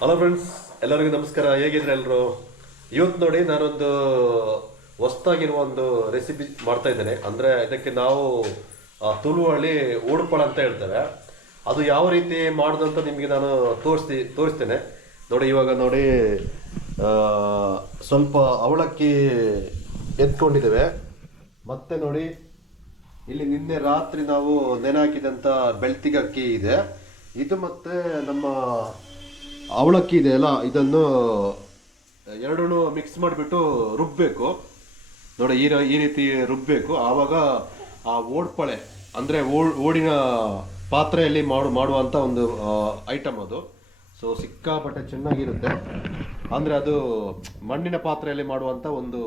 Hello friends, ಎಲ್ಲರಿಗೂ ನಮಸ್ಕಾರ. ಹೇಗಿದ್ರೆ ಎಲ್ಲರೂ? ಇವತ್ತು ನೋಡಿ ನಾನೊಂದು ಹೊಸ್ದಾಗಿರುವ ಒಂದು ರೆಸಿಪಿ ಮಾಡ್ತಾ ಇದ್ದೇನೆ. ಅಂದರೆ ಇದಕ್ಕೆ ನಾವು ತುಳುವಳ್ಳಿ ಊಡುಪಳ ಅಂತ ಹೇಳ್ತೇವೆ. ಅದು ಯಾವ ರೀತಿ ಮಾಡೋದಂತ ನಿಮಗೆ ನಾನು ತೋರಿಸ್ತೇನೆ. ನೋಡಿ, ಇವಾಗ ನೋಡಿ ಆ, ಸ್ವಲ್ಪ ಅವಲಕ್ಕಿ ಎತ್ಕೊಂಡಿದ್ದೇವೆ. ಮತ್ತೆ ನೋಡಿ, ಇಲ್ಲಿ ನಿನ್ನೆ ರಾತ್ರಿ ನಾವು ನೆನೆ ಹಾಕಿದಂಥ ಬೆಳ್ತಿಗೆ ಅಕ್ಕಿ ಇದೆ. ಇದು ಮತ್ತೆ ನಮ್ಮ ಅವಲಕ್ಕಿ ಇದೆ ಅಲ್ಲ, ಇದನ್ನು ಎರಡೂ ಮಿಕ್ಸ್ ಮಾಡಿಬಿಟ್ಟು ರುಬ್ಬಬೇಕು. ನೋಡಿ, ಈ ರೀತಿ ರುಬ್ಬಬೇಕು. ಆವಾಗ ಆ ಓಡ್ಪಳೆ ಅಂದರೆ ಓಡಿನ ಪಾತ್ರೆಯಲ್ಲಿ ಮಾಡುವಂಥ ಒಂದು ಐಟಮ್ ಅದು. ಸೊ ಸಿಕ್ಕಾಪಟ್ಟೆ ಚೆನ್ನಾಗಿರುತ್ತೆ. ಅಂದರೆ ಅದು ಮಣ್ಣಿನ ಪಾತ್ರೆಯಲ್ಲಿ ಮಾಡುವಂಥ ಒಂದು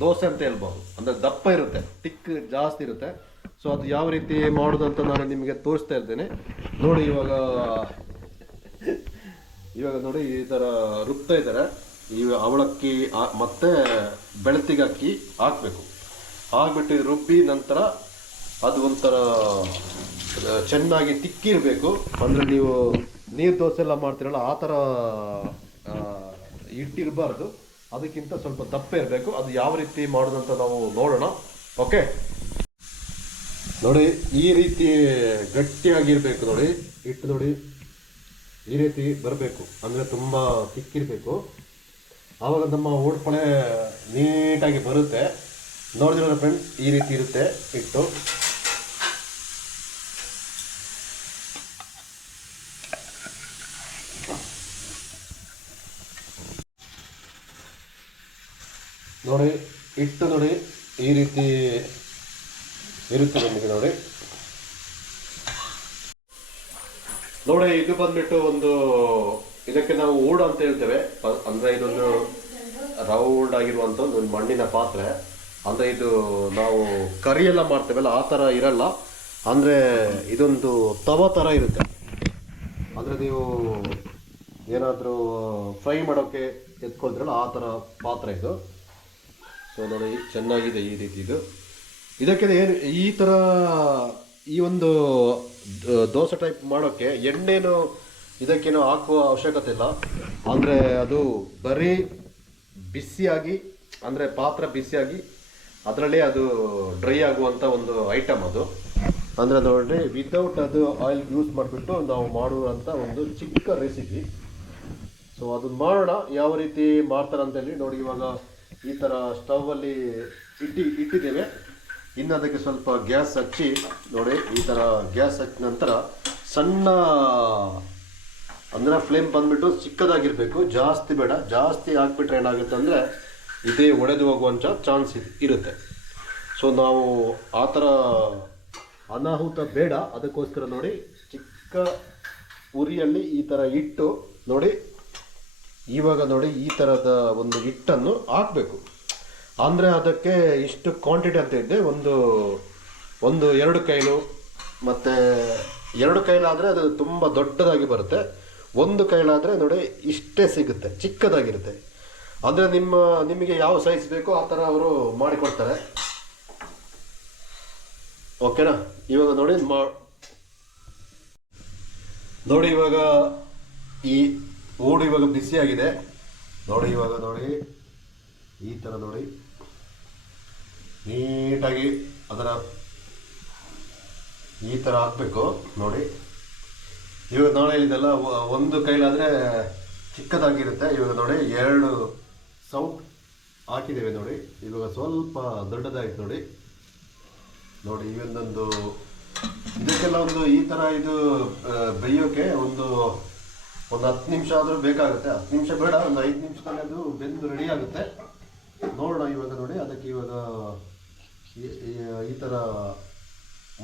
ದೋಸೆ ಅಂತ ಹೇಳ್ಬೋದು. ಅಂದರೆ ದಪ್ಪ ಇರುತ್ತೆ, ಟಿಕ್ ಜಾಸ್ತಿ ಇರುತ್ತೆ. ಸೊ ಅದು ಯಾವ ರೀತಿ ಮಾಡೋದಂತ ನಾನು ನಿಮಗೆ ತೋರಿಸ್ತಾ ಇರ್ತೇನೆ. ನೋಡಿ, ಇವಾಗ ನೋಡಿ ಈ ಥರ ರುಬ್ತಾ ಇದ್ದಾರೆ. ಈ ಅವಲಕ್ಕಿ ಮತ್ತೆ ಬೆಳ್ತಿಗೆ ಅಕ್ಕಿ ಹಾಕಬೇಕು. ಹಾಕ್ಬಿಟ್ಟು ರುಬ್ಬಿ ನಂತರ ಅದು ಒಂಥರ ಚೆನ್ನಾಗಿ ತಿಕ್ಕಿರಬೇಕು. ಅಂದರೆ ನೀವು ನೀರು ದೋಸೆ ಎಲ್ಲ ಮಾಡ್ತೀರಲ್ಲ, ಆ ಥರ ಹಿಟ್ಟಿರಬಾರ್ದು, ಅದಕ್ಕಿಂತ ಸ್ವಲ್ಪ ದಪ್ಪ ಇರಬೇಕು. ಅದು ಯಾವ ರೀತಿ ಮಾಡೋದಂತ ನಾವು ನೋಡೋಣ. ಓಕೆ, ನೋಡಿ ಈ ರೀತಿ ಗಟ್ಟಿಯಾಗಿರ್ಬೇಕು. ನೋಡಿ ಹಿಟ್ಟು ನೋಡಿ ಈ ರೀತಿ ಬರಬೇಕು, ಅಂದರೆ ತುಂಬ ತಿಕ್ಕಿರಬೇಕು. ಆವಾಗ ನಮ್ಮ ಓಡ್ಪಳೆ ನೀಟಾಗಿ ಬರುತ್ತೆ. ನೋಡಿದ್ರೆ ಫ್ರೆಂಡ್ಸ್, ಈ ರೀತಿ ಇರುತ್ತೆ ಹಿಟ್ಟು. ನೋಡಿ ಹಿಟ್ಟು ನೋಡಿ ಈ ರೀತಿ ಇರುತ್ತೆ ನಿಮಗೆ. ನೋಡಿ ಇದು ಬಂದ್ಬಿಟ್ಟು ಇದಕ್ಕೆ ನಾವು ಊಡು ಅಂತ ಹೇಳ್ತೇವೆ. ಅಂದ್ರೆ ಇದೊಂದು ರೌಂಡ್ ಆಗಿರುವಂತ ಒಂದು ಮಣ್ಣಿನ ಪಾತ್ರೆ. ಅಂದ್ರೆ ಇದು ನಾವು ಕರಿ ಎಲ್ಲ ಮಾಡ್ತೇವಲ್ಲ, ಆ ತರ ಇರಲ್ಲ. ಅಂದ್ರೆ ಇದೊಂದು ತವ ತರ ಇರುತ್ತೆ. ಅಂದ್ರೆ ನೀವು ಏನಾದರೂ ಫ್ರೈ ಮಾಡೋಕೆ ಎತ್ಕೊಳ್ತೀರಲ್ಲ, ಆ ತರ ಪಾತ್ರೆ ಇದು. ಸೊ ನೋಡಿ ಚೆನ್ನಾಗಿದೆ ಈ ರೀತಿ ಇದು. ಇದಕ್ಕೆ ಏನು ಈ ಥರ ಈ ಒಂದು ದೋಸೆ ಟೈಪ್ ಮಾಡೋಕ್ಕೆ ಎಣ್ಣೆನೂ ಇದಕ್ಕೇನೋ ಹಾಕುವ ಅವಶ್ಯಕತೆ ಇಲ್ಲ. ಅಂದರೆ ಅದು ಬರೀ ಬಿಸಿಯಾಗಿ, ಅಂದರೆ ಪಾತ್ರ ಬಿಸಿಯಾಗಿ ಅದರಲ್ಲೇ ಅದು ಡ್ರೈ ಆಗುವಂಥ ಒಂದು ಐಟಮ್ ಅದು. ಅಂದರೆ ನೋಡಿ, ವಿತೌಟ್ ಅದು ಆಯಿಲ್ ಯೂಸ್ ಮಾಡಿಬಿಟ್ಟು ನಾವು ಮಾಡುವಂಥ ಒಂದು ಚಿಕ್ಕ ರೆಸಿಪಿ. ಸೊ ಅದನ್ನು ಮಾಡೋಣ, ಯಾವ ರೀತಿ ಮಾಡ್ತಾರೆ ಅಂತೇಳಿ. ನೋಡಿ, ಇವಾಗ ಈ ಥರ ಸ್ಟವಲ್ಲಿ ಇಟ್ಟಿದ್ದೇವೆ. ಇನ್ನು ಅದಕ್ಕೆ ಸ್ವಲ್ಪ ಗ್ಯಾಸ್ ಹಚ್ಚಿ, ನೋಡಿ ಈ ಥರ ಗ್ಯಾಸ್ ಹಚ್ಚಿದ ನಂತರ ಸಣ್ಣ, ಅಂದರೆ ಫ್ಲೇಮ್ ಬಂದ್ಬಿಟ್ಟು ಚಿಕ್ಕದಾಗಿರಬೇಕು, ಜಾಸ್ತಿ ಬೇಡ. ಜಾಸ್ತಿ ಹಾಕ್ಬಿಟ್ರೆ ಏನಾಗುತ್ತೆ ಅಂದರೆ ಇದೇ ಒಡೆದು ಹೋಗುವಂಥ ಚಾನ್ಸ್ ಇರುತ್ತೆ. ಸೊ ನಾವು ಆ ಥರ ಅನಾಹುತ ಬೇಡ, ಅದಕ್ಕೋಸ್ಕರ ನೋಡಿ ಚಿಕ್ಕ ಉರಿಯಲ್ಲಿ ಈ ಥರ ಇಟ್ಟು ನೋಡಿ. ಇವಾಗ ನೋಡಿ ಈ ಥರದ ಒಂದು ಹಿಟ್ಟನ್ನು ಹಾಕಬೇಕು. ಅಂದರೆ ಅದಕ್ಕೆ ಇಷ್ಟು ಕ್ವಾಂಟಿಟಿ ಅಂತ ಇದ್ದೆ, ಒಂದು 2 ಕೈಲು, ಮತ್ತು 2 ಕೈಲಾದರೆ ಅದು ತುಂಬ ದೊಡ್ಡದಾಗಿ ಬರುತ್ತೆ. 1 ಕೈಲಾದರೆ ನೋಡಿ ಇಷ್ಟೇ ಸಿಗುತ್ತೆ, ಚಿಕ್ಕದಾಗಿರುತ್ತೆ. ಅಂದರೆ ನಿಮಗೆ ಯಾವ ಸೈಜ್ ಬೇಕೋ ಆ ಥರ ಅವರು ಮಾಡಿಕೊಡ್ತಾರೆ. ಓಕೆನಾ? ಇವಾಗ ನೋಡಿ ನೋಡಿ ಇವಾಗ ಈ ಊಡು ಇವಾಗ ಬಿಸಿಯಾಗಿದೆ. ನೋಡಿ ಇವಾಗ ನೋಡಿ ಈ ಥರ ನೋಡಿ ನೀಟಾಗಿ ಅದರ ಈ ಥರ ಹಾಕಬೇಕು. ನೋಡಿ ಇವಾಗ ನಾಳೆ ಇದೆಲ್ಲ 1 ಕೈಲಾದರೆ ಚಿಕ್ಕದಾಗಿರುತ್ತೆ. ಇವಾಗ ನೋಡಿ 2 ಸೌಟ್ ಹಾಕಿದ್ದೇವೆ. ನೋಡಿ ಇವಾಗ ಸ್ವಲ್ಪ ದೊಡ್ಡದಾಯ್ತು. ನೋಡಿ ನೋಡಿ ಇವೊಂದೊಂದು ಇದಕ್ಕೆಲ್ಲ ಈ ಥರ ಇದು ಬೇಯೋಕೆ ಒಂದು 10 ನಿಮಿಷ ಆದರೂ ಬೇಕಾಗುತ್ತೆ. 10 ನಿಮಿಷ ಬೇಡ, ಒಂದು 5 ನಿಮಿಷದಲ್ಲಿ ಅದು ಬೆಂದು ರೆಡಿ ಆಗುತ್ತೆ. ನೋಡೋಣ ಇವಾಗ. ನೋಡಿ ಅದಕ್ಕೆ ಇವಾಗ ಈ ಥರ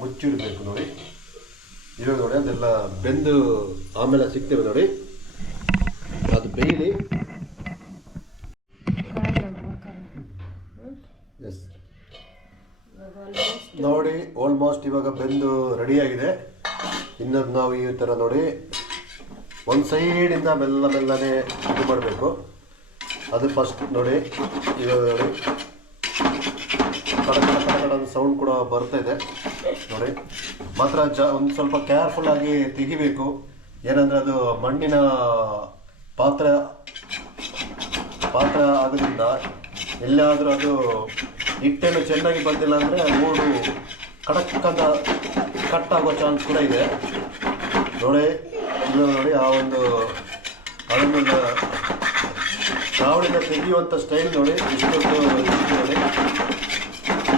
ಮುಚ್ಚಿಡಬೇಕು. ನೋಡಿ ಇವಾಗ ನೋಡಿ ಅದೆಲ್ಲ ಬೆಂದು ಆಮೇಲೆ ಸಿಗ್ತೇವೆ. ನೋಡಿ ಅದು ಬೇಯಲಿ. ಎಸ್, ನೋಡಿ ಆಲ್ಮೋಸ್ಟ್ ಇವಾಗ ಬೆಂದು ರೆಡಿಯಾಗಿದೆ. ಇನ್ನು ನಾವು ಈ ಥರ ನೋಡಿ ಒಂದು ಸೈಡಿಂದ ಮೆಲ್ಲನೆ ಇದು ಮಾಡಬೇಕು. ಅದು ಫಸ್ಟ್ ನೋಡಿ. ಇವಾಗ ನೋಡಿ ಕಡ ಸೌಂಡ್ ಕೂಡ ಬರ್ತಾ ಇದೆ. ನೋಡಿ ಮಾತ್ರ ಒಂದು ಸ್ವಲ್ಪ ಕೇರ್ಫುಲ್ ಆಗಿ ತೆಗಿಬೇಕು. ಏನಂದ್ರೆ ಅದು ಮಣ್ಣಿನ ಪಾತ್ರ ಪಾತ್ರ ಆಗೋದ್ರಿಂದ ಎಲ್ಲಾದರೂ ಅದು ಹಿಟ್ಟೇನು ಚೆನ್ನಾಗಿ ಬಂದಿಲ್ಲ ಅಂದರೆ ಓಡು ಕಡಕ್ಕಂತ ಕಟ್ ಆಗೋ ಚಾನ್ಸ್ ಕೂಡ ಇದೆ ನೋಡಿ. ಇದು ನೋಡಿ ಆ ಒಂದು ಅದನ್ನು ಚಾವಣಿನ ತೆಗೆಯುವಂಥ ಸ್ಟೈಲ್ ನೋಡಿ, ಇಷ್ಟೊಂದು ನೋಡಿ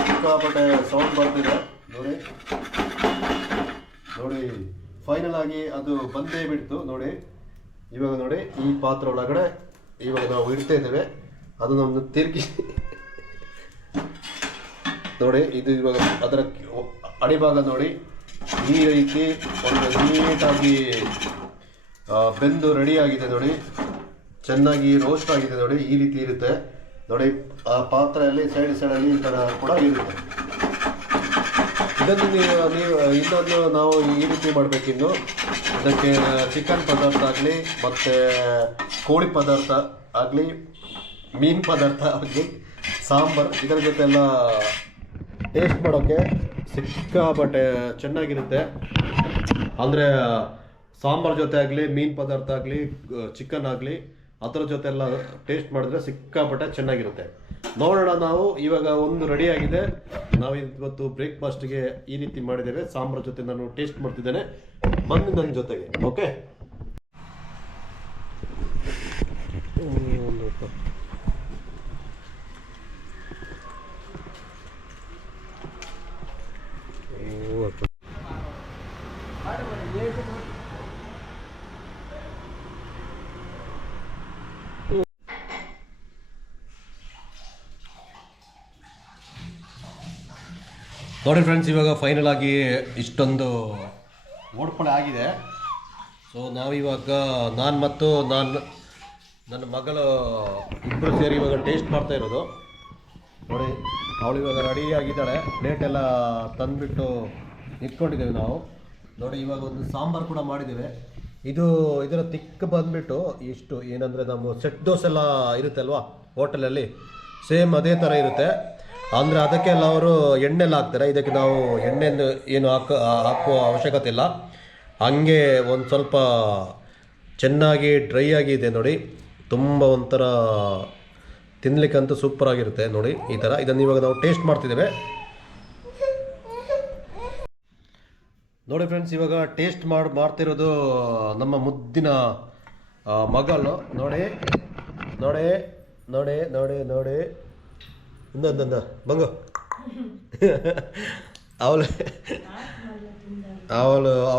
ಸಿಕ್ಕಾಪಟ್ಟೆ ಸೌಂಡ್ ಬರ್ತಿದೆ ನೋಡಿ. ನೋಡಿ ಫೈನಲ್ ಆಗಿ ಅದು ಬಂದೇ ಬಿಡ್ತು ನೋಡಿ. ಇವಾಗ ನೋಡಿ ಈ ಪಾತ್ರ ಒಳಗಡೆ ಇವಾಗ ನಾವು ಇಡ್ತಾ ಇದ್ದೇವೆ, ಅದು ನಮ್ಮದು ತಿರುಗಿ ನೋಡಿ. ಇದು ಇವಾಗ ಅದರ ಅಡಿಭಾಗ ನೋಡಿ ಈ ರೀತಿ ಒಂದು ನೀಟಾಗಿ ಬೆಂದು ರೆಡಿ ಆಗಿದೆ ನೋಡಿ, ಚೆನ್ನಾಗಿ ರೋಸ್ಟ್ ಆಗಿದೆ ನೋಡಿ. ಈ ರೀತಿ ಇರುತ್ತೆ ನೋಡಿ. ಆ ಪಾತ್ರೆಯಲ್ಲಿ ಸೈಡಲ್ಲಿ ಈ ಥರ ಕೂಡ ಇರುತ್ತೆ. ಇದನ್ನು ನೀವು ಇನ್ನೊಂದು ನಾವು ಈ ರೀತಿ ಮಾಡಬೇಕಿನ್ನು ಇದಕ್ಕೆ ಚಿಕನ್ ಪದಾರ್ಥ ಆಗಲಿ ಮತ್ತು ಕೋಳಿ ಪದಾರ್ಥ ಆಗಲಿ ಮೀನು ಪದಾರ್ಥ ಆಗಲಿ ಸಾಂಬಾರು ಇದರ ಜೊತೆ ಎಲ್ಲ ಟೇಸ್ಟ್ ಮಾಡೋಕ್ಕೆ ಸಿಕ್ಕಾಪಟ್ಟೆ ಚೆನ್ನಾಗಿರುತ್ತೆ. ಅಂದರೆ ಸಾಂಬಾರು ಜೊತೆ ಆಗಲಿ ಮೀನು ಪದಾರ್ಥ ಆಗಲಿ ಚಿಕನ್ ಆಗಲಿ ಅದರ ಜೊತೆ ಎಲ್ಲ ಟೇಸ್ಟ್ ಮಾಡಿದ್ರೆ ಸಿಕ್ಕಾಪಟ್ಟೆ ಚೆನ್ನಾಗಿರುತ್ತೆ. ನೋಡೋಣ, ನಾವು ಇವಾಗ ಒಂದು ರೆಡಿ ಆಗಿದೆ. ನಾವು ಇವತ್ತು ಬ್ರೇಕ್ಫಾಸ್ಟ್ಗೆ ಈ ರೀತಿ ಮಾಡಿದ್ದೇವೆ. ಸಾಂಬಾರು ಜೊತೆ ನಾನು ಟೇಸ್ಟ್ ಮಾಡ್ತಿದ್ದೇನೆ, ಬನ್ನಿ ನನ್ನ ಜೊತೆಗೆ. ಓಕೆ, ನೋಡಿ ಫ್ರೆಂಡ್ಸ್, ಇವಾಗ ಫೈನಲ್ ಆಗಿ ಇಷ್ಟೊಂದು ಓಡ್ಪಳೆ ಆಗಿದೆ. ಸೊ ನಾವಿವಾಗ ನಾನು ಮತ್ತು ನನ್ನ ಮಗಳು ಇಬ್ಬರು ಸೇರಿ ಇವಾಗ ಟೇಸ್ಟ್ ಮಾಡ್ತಾ ಇರೋದು ನೋಡಿ. ಅವಳು ಇವಾಗ ರೆಡಿ ಆಗಿದ್ದಾಳೆ, ಪ್ಲೇಟ್ ಎಲ್ಲ ತಂದುಬಿಟ್ಟು ಇಟ್ಕೊಂಡಿದ್ದೇವೆ ನಾವು ನೋಡಿ. ಇವಾಗ ಒಂದು ಸಾಂಬಾರು ಕೂಡ ಮಾಡಿದ್ದೇವೆ. ಇದರ ತಿಕ್ಕ ಬಂದುಬಿಟ್ಟು ಇಷ್ಟು ಏನಂದರೆ ನಮ್ಮ ಸೆಟ್ ದೋಸೆ ಎಲ್ಲ ಇರುತ್ತೆ ಅಲ್ವಾ ಹೋಟೆಲಲ್ಲಿ, ಸೇಮ್ ಅದೇ ಥರ ಇರುತ್ತೆ. ಅಂದರೆ ಅದಕ್ಕೆಲ್ಲ ಅವರು ಎಣ್ಣೆಲ್ಲ ಹಾಕ್ತಾರೆ, ಇದಕ್ಕೆ ನಾವು ಎಣ್ಣೆಯನ್ನು ಏನು ಹಾಕುವ ಅವಶ್ಯಕತೆ ಇಲ್ಲ. ಹಾಗೆ ಒಂದು ಸ್ವಲ್ಪ ಚೆನ್ನಾಗಿ ಡ್ರೈ ಆಗಿದೆ ನೋಡಿ. ತುಂಬ ಒಂಥರ ತಿನ್ನಲಿಕ್ಕಂತೂ ಸೂಪರಾಗಿರುತ್ತೆ ನೋಡಿ ಈ ಥರ. ಇದನ್ನು ಇವಾಗ ನಾವು ಟೇಸ್ಟ್ ಮಾಡ್ತಿದ್ದೇವೆ ನೋಡಿ ಫ್ರೆಂಡ್ಸ್. ಇವಾಗ ಟೇಸ್ಟ್ ಮಾಡ್ತಿರೋದು ನಮ್ಮ ಮುದ್ದಿನ ಮಗಳು ನೋಡಿ ನೋಡಿ ನೋಡಿ ನೋಡಿ ನೋಡಿ ಇಂದ ಬಂಗು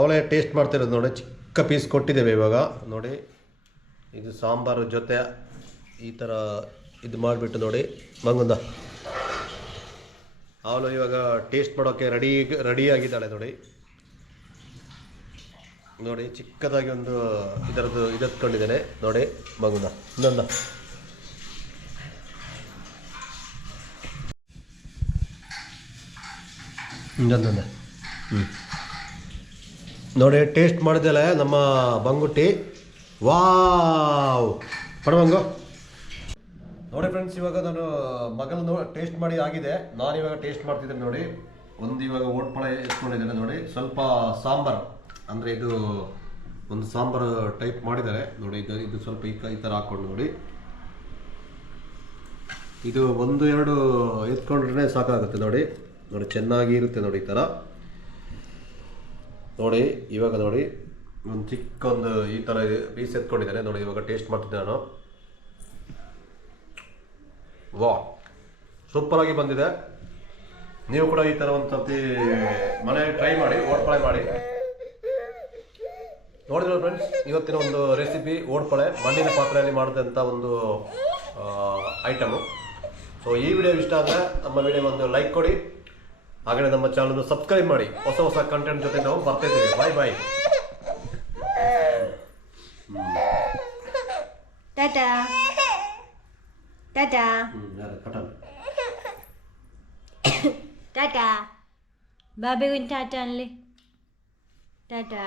ಅವಳೇ ಟೇಸ್ಟ್ ಮಾಡ್ತಿರೋದು ನೋಡಿ. ಚಿಕ್ಕ ಪೀಸ್ ಕೊಟ್ಟಿದ್ದೇವೆ ಇವಾಗ ನೋಡಿ. ಇದು ಸಾಂಬಾರು ಜೊತೆ ಈ ಥರ ಇದು ಮಾಡಿಬಿಟ್ಟು ನೋಡಿ ಮಂಗುಂದ ಅವಳು ಇವಾಗ ಟೇಸ್ಟ್ ಮಾಡೋಕ್ಕೆ ರೆಡಿ ಆಗಿದ್ದಾಳೆ ನೋಡಿ. ನೋಡಿ ಚಿಕ್ಕದಾಗಿ ಒಂದು ಇದರದ್ದು ಇದತ್ಕೊಂಡಿದ್ದೇನೆ ನೋಡಿ ಮಂಗುಂದ ಇನ್ನೊಂದ ನೋಡಿ ಟೇಸ್ಟ್ ಮಾಡಿದೆಲ್ಲ ನಮ್ಮ ಬಂಗುಟ್ಟಿ. ವಾವ್ ಪಡವಂಗು ನೋಡಿ ಫ್ರೆಂಡ್ಸ್. ಇವಾಗ ನಾನು ಮಗಲು ಟೇಸ್ಟ್ ಮಾಡಿ ಆಗಿದೆ, ನಾನು ಇವಾಗ ಟೇಸ್ಟ್ ಮಾಡ್ತಿದ್ದೇನೆ ನೋಡಿ. ಒಂದು ಇವಾಗ ಓಟ್ಪಳೆ ಎತ್ಕೊಂಡಿದ್ದೇನೆ ನೋಡಿ. ಸ್ವಲ್ಪ ಸಾಂಬಾರು ಅಂದರೆ ಇದು ಒಂದು ಸಾಂಬಾರು ಟೈಪ್ ಮಾಡಿದ್ದಾರೆ ನೋಡಿ. ಇದು ಸ್ವಲ್ಪ ಈ ಥರ ಹಾಕ್ಕೊಂಡು ನೋಡಿ. ಇದು ಒಂದು ಎರಡು ಎತ್ಕೊಂಡ್ರೆ ಸಾಕಾಗುತ್ತೆ ನೋಡಿ. ನೋಡಿ ಚೆನ್ನಾಗಿ ಇರುತ್ತೆ ನೋಡಿ ಈ ಥರ ನೋಡಿ. ಇವಾಗ ನೋಡಿ ಒಂದು ಚಿಕ್ಕ ಒಂದು ಈ ಥರ ಪೀಸ್ ಎತ್ಕೊಂಡಿದ್ದೇನೆ ನೋಡಿ. ಇವಾಗ ಟೇಸ್ಟ್ ಮಾಡ್ತಿದ್ದೆ ನಾನು. ವಾ ಸೂಪರಾಗಿ ಬಂದಿದೆ. ನೀವು ಕೂಡ ಈ ಥರ ಒಂದು ಸರ್ತಿ ಮನೆಯಲ್ಲಿ ಟ್ರೈ ಮಾಡಿ, ಓಟ್ಪಳೆ ಮಾಡಿ ನೋಡಿದ್ರು ಫ್ರೆಂಡ್ಸ್. ಇವತ್ತಿನ ಒಂದು ರೆಸಿಪಿ ಓಟ್ಪಳೆ ಮಣ್ಣಿನ ಪಾತ್ರೆಯಲ್ಲಿ ಮಾಡಿದಂಥ ಒಂದು ಐಟಮು. ಸೊ ಈ ವಿಡಿಯೋ ಇಷ್ಟ ಆದರೆ ನಮ್ಮ ವಿಡಿಯೋ ಒಂದು ಲೈಕ್ ಕೊಡಿ, ಹಾಗೆ ನಮ್ಮ ಚಾನಲ್ ಸಬ್ಸ್ಕ್ರೈಬ್ ಮಾಡಿ. ಹೊಸ ಹೊಸ ಕಂಟೆಂಟ್ ಜೊತೆ ನಾವು ಬರ್ತಾ ಇದ್ದೇವೆ. ಬಾಯ್ ಬಾಯ್, ಟಾಟಾ ಟಾಟಾ ಟಾಟಾ. ಬಾಬಿಗೂ ಟಾಟಾ ಅನ್ಲಿ. ಟಾಟಾ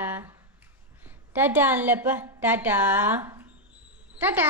ಟಾಟಾ ಅನ್ಲಪ್ಪ. ಟಾಟಾ ಟಾಟಾ.